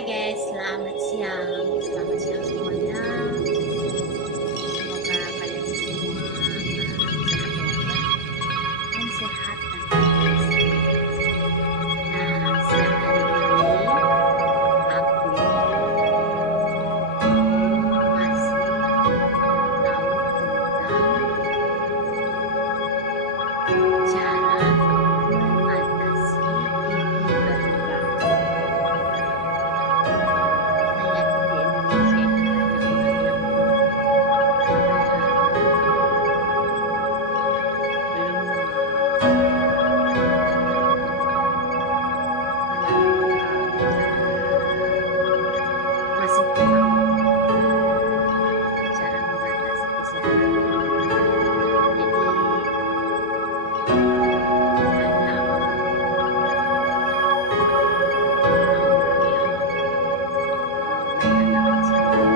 Hai guys, selamat siang. Selamat siang semuanya. Semoga kalian semua sehat walafiat dan sehat dan baik. Nah, siang hari ini aku masih tahu tentang cara mengatasi gigi berlubang. Saya yakin di Indonesia itu banyak orang yang masih kurang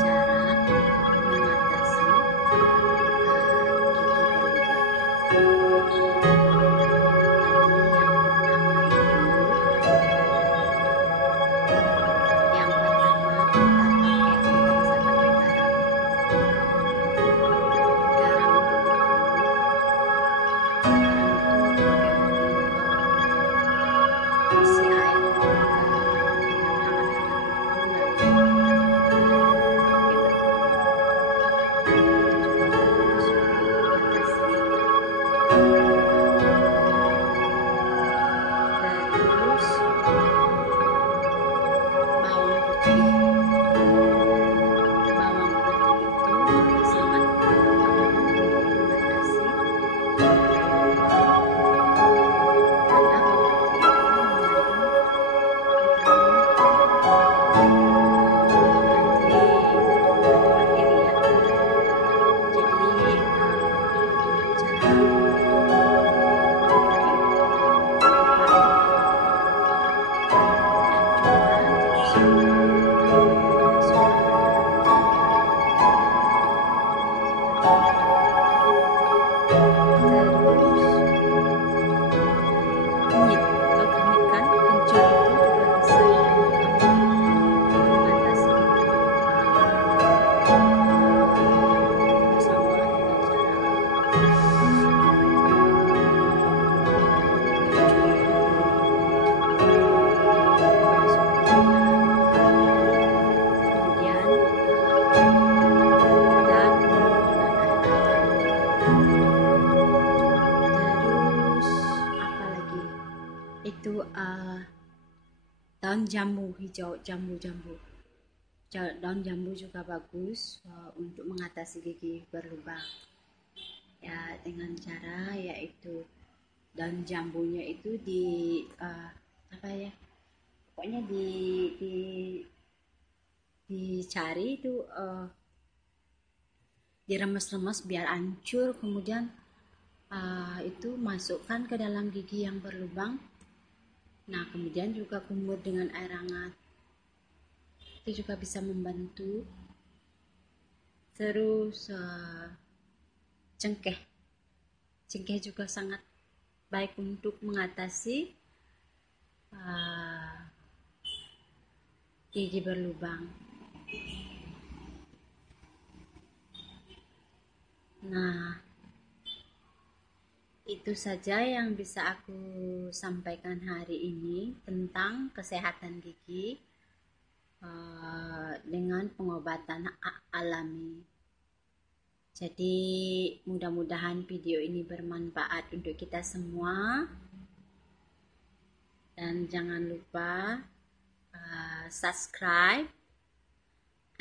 cara mengatasi kesehatan. Jadi banyak daun jambu hijau, jambu-jambu. Daun jambu juga bagus untuk mengatasi gigi berlubang. Ya, dengan cara yaitu daun jambunya itu pokoknya dicari itu diremes-remes biar hancur, kemudian itu masukkan ke dalam gigi yang berlubang. Nah, kemudian juga kumur dengan air hangat. Itu juga bisa membantu. Terus cengkeh. Cengkeh juga sangat baik untuk mengatasi gigi berlubang. Nah, itu saja yang bisa aku sampaikan hari ini tentang kesehatan gigi dengan pengobatan alami. Jadi mudah-mudahan video ini bermanfaat untuk kita semua, dan jangan lupa subscribe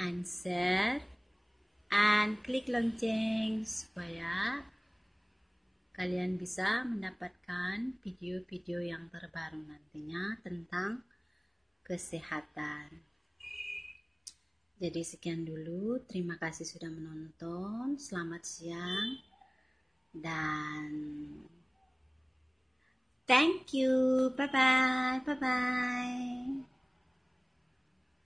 and share and klik lonceng supaya kalian bisa mendapatkan video-video yang terbaru nantinya tentang kesehatan. Jadi sekian dulu, terima kasih sudah menonton, selamat siang, dan thank you, bye-bye.